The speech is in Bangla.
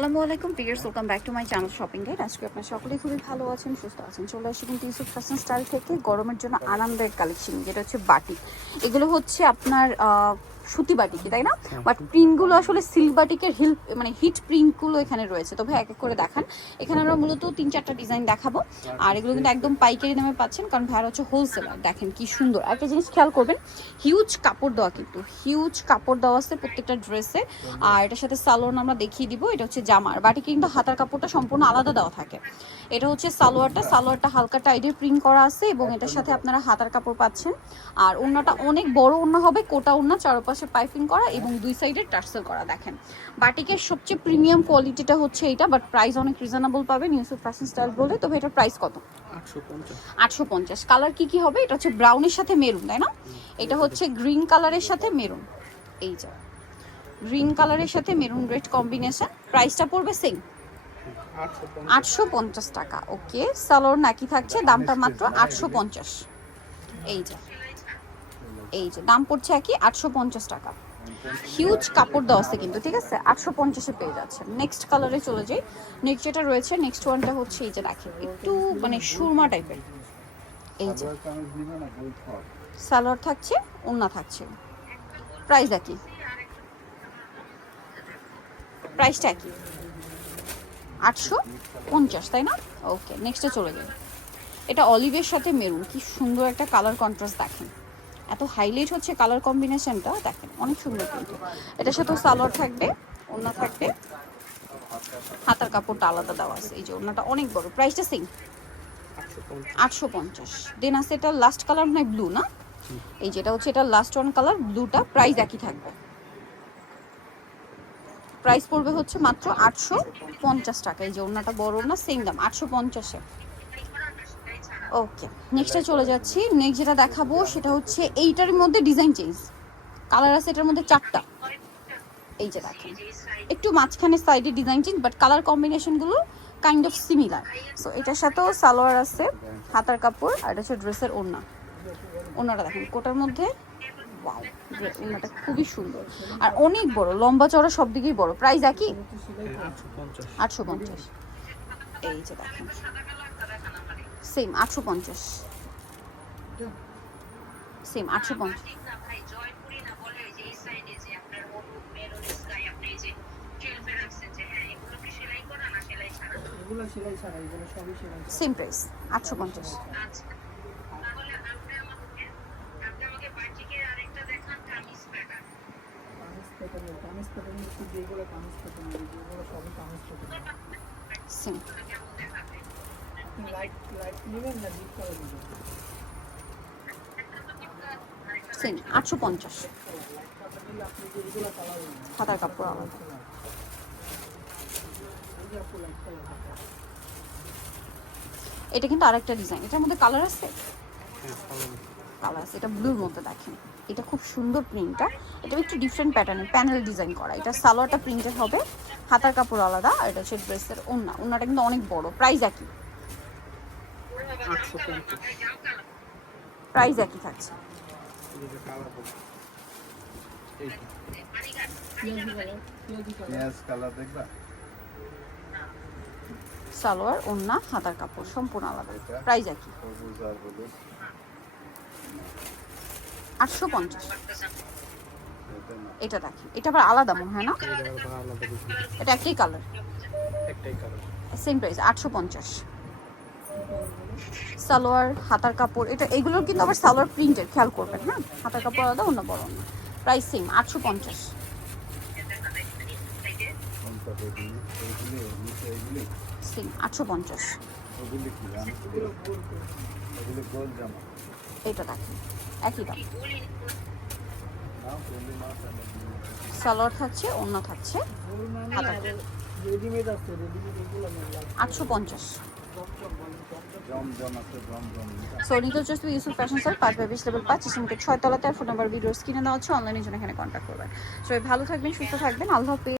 আসসালামু আলাইকুম pears welcome back to my channel shopping guide আজকে আপনার সকলেই খুবই ভালো আছেন, সুস্থ আছেন। চলে আসি কিন্তু ফ্যাশন স্টাইল থেকে গরমের জন্য আনন্দের কালেকশন যেটা হচ্ছে বাটিক এগুলো হচ্ছে আপনার সুতি বাটিকে তাই না? বাট প্রিন্টগুলো আসলে সিল্ক বাটিকের হিল মানে হিট প্রিন্টগুলো এখানে রয়েছে। তবে এক এক করে দেখান। এখানে আমরা মূলত তিন চারটা ডিজাইন দেখাবো। আর এগুলো কিন্তু একদম পাইকারি দামে পাচ্ছেন কারণ ভাইয়ার হচ্ছে হোলসেলার দেখেন কি সুন্দর। একটা জিনিস খেয়াল করবেন হিউজ কাপড় দেওয়া কিন্তু হিউজ কাপড় দেওয়া আছে প্রত্যেকটা ড্রেসে আর এটার সাথে সালোয়ার আমরা দেখিয়ে দিব এটা হচ্ছে জামার। বাটি কিন্তু হাতার কাপড়টা সম্পূর্ণ আলাদা দেওয়া থাকে। এটা হচ্ছে সালোয়ারটা সালোয়ারটা হালকা টাইডের প্রিন্ট করা আছে এবং এটার সাথে আপনারা হাতার কাপড় পাচ্ছেন। আর ওড়নাটা অনেক বড় ওড়না হবে কোটা ওড়না চারপাশে পাইপিং করা এবং দুই সাইডে টার্সেল করা দেখেন। বাটিকের সবচেয়ে প্রিমিয়াম কোয়ালিটিটা হচ্ছে এটা বাট প্রাইস অনেক রিজনেবল পাবেন ইউসুফ ফ্যাশন স্টাইল বলে তবে এটার প্রাইস কত? আটশো পঞ্চাশ। কালার কি কি হবে? এটা হচ্ছে ব্রাউনের সাথে মেরুন তাই না? এটা হচ্ছে গ্রিন কালারের সাথে মেরুন এই যা গ্রিন কালারের সাথে মেরুন রেড কম্বিনেশন প্রাইসটা পড়বে সেম আটশো পঞ্চাশ। টাকা। ওকে সালোয়ার নাকি থাকছে দামটা মাত্র আটশো পঞ্চাশ। এই যে এই যে, দাম পড়ছে একই আটশো পঞ্চাশ টাকা। হিউজ কাপড় দেওয়া আছে কিন্তু, ঠিক আছে? আটশো পঞ্চাশে পেয়ে যাচ্ছে। নেক্সট কালারে চলে যাই। নেক্সট যেটা রয়েছে নেক্সট ওয়ানটা হচ্ছে এই যে দেখেন, একটু মানে সুরমা টাইপের এই যে, সালোয়ার থাকছে ওন্না থাকছে। প্রাইস একই। প্রাইসটা একই। আটশো পঞ্চাশ, তাই না? ওকে নেক্সটে চলে যাই। এটা অলিভের সাথে মেরুন কি সুন্দর একটা কালার কন্ট্রাস্ট দেখেন। এত হাইলাইট হচ্ছে কালার কম্বিনেশনটা দেখেন অনেক সুন্দর কিন্তু। এটার সাথেও সালোয়ার থাকবে ওড়না থাকবে। হাতার কাপড়টা আলাদা দেওয়া আছে এই যে ওড়নাটা অনেক বড় প্রাইসটা সেম আটশো পঞ্চাশ। দেন আছে এটা লাস্ট কালার নয় ব্লু না? এই যেটা হচ্ছে এটা লাস্ট ওয়ান কালার ব্লুটা প্রাইস একই থাকবে। প্রাইস পড়বে হচ্ছে মাত্র আটশো পঞ্চাশ টাকা। এই যে ওড়নাটা বড় না সেম দাম আটশো পঞ্চাশে। ওকে নেক্সটে চলে যাচ্ছি। নেক্সট যেটা দেখাবো সেটা হচ্ছে এইটার মধ্যে ডিজাইন চেঞ্জ কালার আছে এটার মধ্যে চারটা। এই যে দেখেন একটু মাঝখানে সাইডে ডিজাইন চেঞ্জ বাট কালার কম্বিনেশনগুলো কাইন্ড অফ সিমিলার সো এটার সাথেও সালোয়ার আছে হাতার কাপড় আর এটা হচ্ছে ড্রেসের ওড়না। ওড়নাটা দেখেন কোটার মধ্যে ওয়াও ওড়নাটা খুবই সুন্দর। আর অনেক বড় লম্বা চড়া সব দিকেই বড়। প্রাইস একই? আটশো পঞ্চাশ। আটশো পঞ্চাশ। এই যে দেখেন সেম আটশো পঞ্চাশ। সেম আটশো পঞ্চাশ। সেম প্রাইস আটশো পঞ্চাশ। সেম সেম আটশো পঞ্চাশ। হাতার কাপড় আলাদা। এটা কিন্তু আরেকটা ডিজাইন এটার মধ্যে কালার আছে? কালার আছে, এটা ব্লুর মধ্যে দেখেন। এটা খুব সুন্দর প্রিন্টটা এটা একটু ডিফারেন্ট প্যাটার্নের প্যানেল ডিজাইন করা। এটা সালোয়ারটা প্রিন্টেড হবে, হাতার কাপড় আলাদা, আর এটা হচ্ছে ড্রেসের ওন্না। ওন্নাটা কিন্তু অনেক বড় প্রাইস একই। আটশো পঞ্চাশ। প্রাইস একই থাকছে। সালোয়ার ওন্না হাতার কাপড় সম্পূর্ণ আলাদা। প্রাইস একই। আটশো পঞ্চাশ। এটা দেখি এটা আবার আলাদা মনে হয় না? এটা একটাই কালার। একটাই কালার। সেম প্রাইস আটশো পঞ্চাশ। সালোয়ার, হাতার কাপড়, এটা এগুলোর কিন্তু আবার সালোয়ার প্রিন্টের, খেয়াল করবেন হ্যাঁ? হাতার কাপড় আলাদা, অন্য বড় অন্য। প্রাইস সেম আটশো পঞ্চাশ। আটশো পঞ্চাশ। এটা দেখেন, একই দাম। সালোয়ার থাকছে অন্য থাকছে। আটশো পঞ্চাশ। জমজম আছে জমজম সো নিতে ইউসুফ ফ্যাশন স্টাইল পাঁচ বাই বিশ লেভেল পাঁচ ছয় তলাতে আর ফোন নাম্বার ভিডিওস কিনে দেওয়া হচ্ছে অনলাইনের জন্য এখানে কন্ট্যাক্ট করবেন। সবাই ভালো থাকবেন, সুস্থ থাকবেন, আল্লাহ